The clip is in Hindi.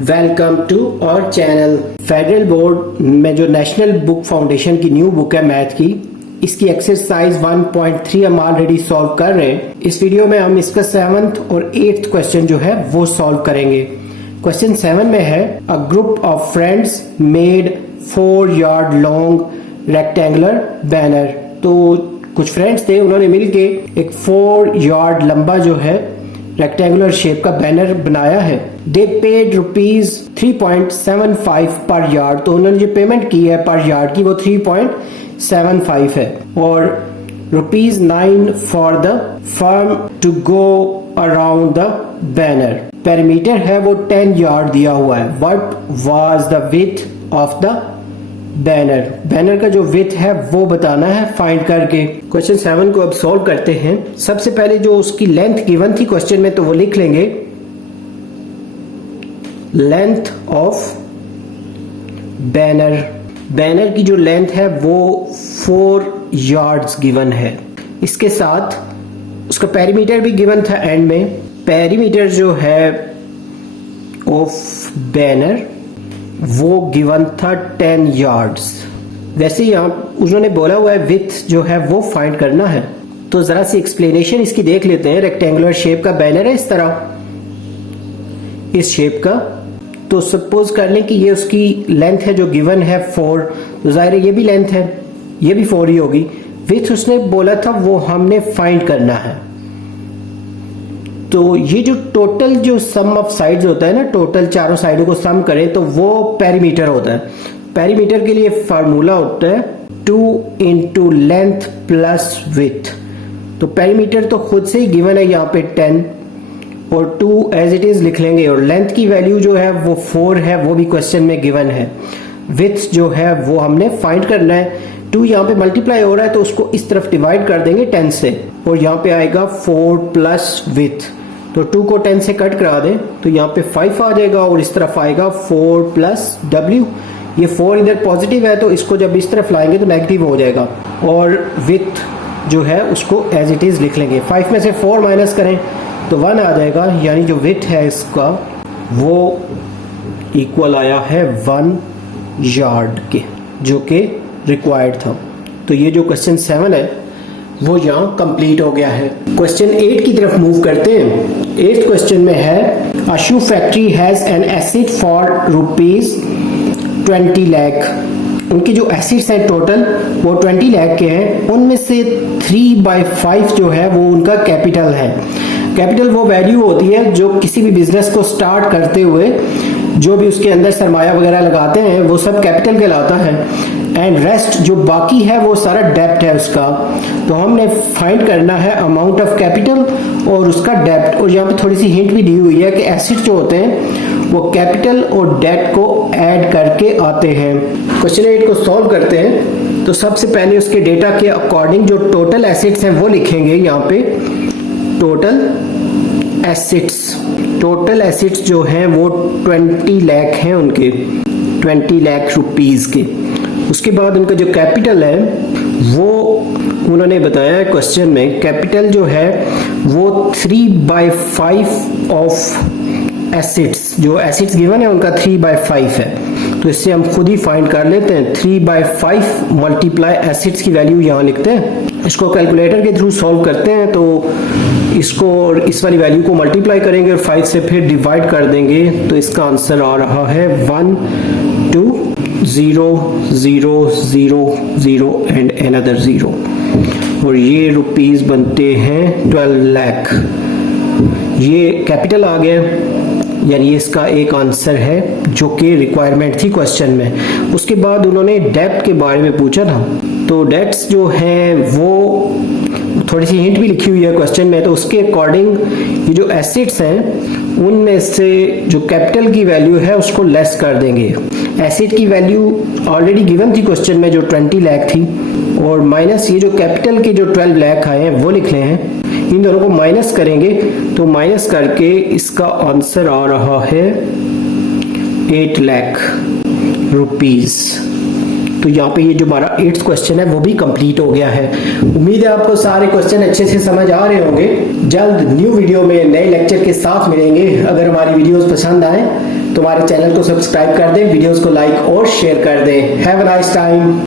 Welcome to our channel. Federal board में जो नेशनल बुक फाउंडेशन की न्यू बुक है मैथ की, इसकी एक्सरसाइज 1.3 हम ऑलरेडी सॉल्व कर रहे हैं। इस वीडियो में हम इसका 7th और 8th क्वेश्चन जो है वो सॉल्व करेंगे। क्वेश्चन 7 में है a group of friends made 4 yard long rectangular banner. तो कुछ फ्रेंड्स थे, उन्होंने मिलके एक 4 यार्ड लंबा जो है रेक्टेंगुलर शेप का बैनर बनाया है। दे पेड ₹3.75 पर यार्ड। तो उन्होंने जो पेमेंट की है पर यार्ड की वो 3.75 है, और ₹9 for the firm to go around the banner. Perimeter है वो 10 यार्ड दिया हुआ है। What was the width of the banner. Banner का जो विड्थ है वो बताना है फाइंड करके। क्वेश्चन 7 को अब सॉल्व करते हैं। सबसे पहले जो उसकी लेंथ गिवन थी क्वेश्चन में, तो वो लिख लेंगे लेंथ ऑफ बैनर। बैनर की जो लेंथ है वो 4 यार्ड्स गिवन है। इसके साथ उसका पेरीमीटर भी गिवन था एंड में। पेरीमीटर जो है ऑफ बैनर वो गिवन था 10 यार्ड्स। वैसे यहाँ उन्होंने बोला हुआ है विड्थ जो है वो फाइंड करना है। तो जरा सी एक्सप्लेनेशन इसकी देख लेते हैं। रेक्टेंगुलर शेप का बैनर है इस तरह, इस शेप का। तो सपोज कर लें कि ये उसकी लेंथ है जो गिवन है 4, तो जाहिर है ये भी लेंथ है, ये भी 4 ही होगी। विड्थ उसने बोला था वो हमने फाइंड करना है। तो ये जो टोटल जो सम ऑफ साइड्स होता है ना, टोटल चारों साइडों को सम करें तो वो पेरीमीटर होता है। पेरीमीटर के लिए फार्मूला होता है 2 × लेंथ प्लस विड्थ। तो पेरीमीटर तो खुद से ही गिवन है यहाँ पे 10, और 2 एज इट इज लिख लेंगे। और लेंथ की वैल्यू जो है वो 4 है, वो भी क्वेश्चन में गिवन है। विड्थ जो है वो हमने फाइंड करना है। 2 यहाँ पे मल्टीप्लाई हो रहा है तो उसको इस तरफ डिवाइड कर देंगे 10 से, और यहाँ पे आएगा 4 प्लस विड्थ। तो 2 को 10 से कट करा दें तो यहाँ पे 5 आ जाएगा, और इस तरफ आएगा 4 प्लस W। ये 4 इधर पॉजिटिव है तो इसको जब इस तरफ लाएंगे तो नेगेटिव हो जाएगा, और विड्थ जो है उसको एज इट इज लिख लेंगे। 5 में से 4 माइनस करें तो 1 आ जाएगा, यानी जो विड्थ है इसका वो इक्वल आया है 1 यार्ड के, जो कि रिक्वायर्ड था। तो ये जो क्वेश्चन 7 है वो यहाँ कंप्लीट हो गया है। क्वेश्चन 8 की तरफ मूव करते हैं। 8th क्वेश्चन में है a shoe factory has an asset for ₹20 lakh. उनकी जो एसेट्स हैं टोटल वो 20 लाख के हैं। उनमें से 3/5 जो है वो उनका कैपिटल है। कैपिटल वो वैल्यू होती है जो किसी भी बिजनेस को स्टार्ट करते हुए जो भी उसके अंदर सरमाया वगैरह लगाते हैं वो सब कैपिटल कहलाता है। एंड रेस्ट जो बाकी है वो सारा डेप्ट है उसका। तो हमने फाइंड करना है अमाउंट ऑफ कैपिटल और उसका डेप्ट। और यहाँ पे थोड़ी सी हिंट भी दी हुई है कि एसेट जो होते हैं वो कैपिटल और डेट को ऐड करके आते हैं। क्वेश्चन 8 को सॉल्व करते हैं। तो सबसे पहले उसके डेटा के अकॉर्डिंग जो टोटल एसेट्स हैं वो लिखेंगे यहाँ पे। टोटल एसेट्स जो हैं वो 20 लाख हैं उनके, 20 लाख रुपीस के। उसके बाद उनका जो कैपिटल है वो उन्होंने बताया है क्वेश्चन में। कैपिटल जो है वो 3/5 ऑफ एसेट्स, जो एसेट्स गिवन है उनका 3/5 है। तो इससे हम खुद ही फाइंड कर लेते हैं। 3/5 मल्टीप्लाई एसेट्स की वैल्यू यहाँ लिखते हैं। इसको कैलकुलेटर के थ्रू सॉल्व करते हैं। तो इसको और इस वाली वैल्यू को मल्टीप्लाई करेंगे और 5 से फिर डिवाइड कर देंगे। तो इसका आंसर आ रहा है 1 2 0 0 0 0 एंड अनदर 0। और ये रुपीस बनते हैं 12 लाख। ये कैपिटल आ गया, यानी ये इसका एक आंसर है जो कि रिक्वायरमेंट थी क्वेश्चन में। उसके बाद उन्होंने डेप्ट के बारे में पूछा था। तो डेट्स जो हैं वो थोड़ी सी हिंट भी लिखी हुई है क्वेश्चन में। तो उसके अकॉर्डिंग ये जो एसेट्स हैं उनमें से जो कैपिटल की वैल्यू है उसको लेस कर देंगे। एसेट की वैल्यू ऑलरेडी गिवन थी क्वेश्चन में जो 20 लाख थी, और माइनस ये जो कैपिटल के जो 12 लाख आए हैं वो लिख ले हैं। इन दोनों को माइनस करेंगे तो माइनस करके इसका आंसर आ रहा है 8 लाख रुपीस। तो यहाँ पे ये जो हमारा 8th क्वेश्चन है वो भी कंप्लीट हो गया है। उम्मीद है आपको सारे क्वेश्चन अच्छे से समझ आ रहे होंगे। जल्द न्यू वीडियो में नए लेक्चर के साथ मिलेंगे। अगर हमारी वीडियोस पसंद आए तो हमारे चैनल को सब्सक्राइब कर दें, वीडियोस को लाइक और शेयर कर दें। Have a nice time.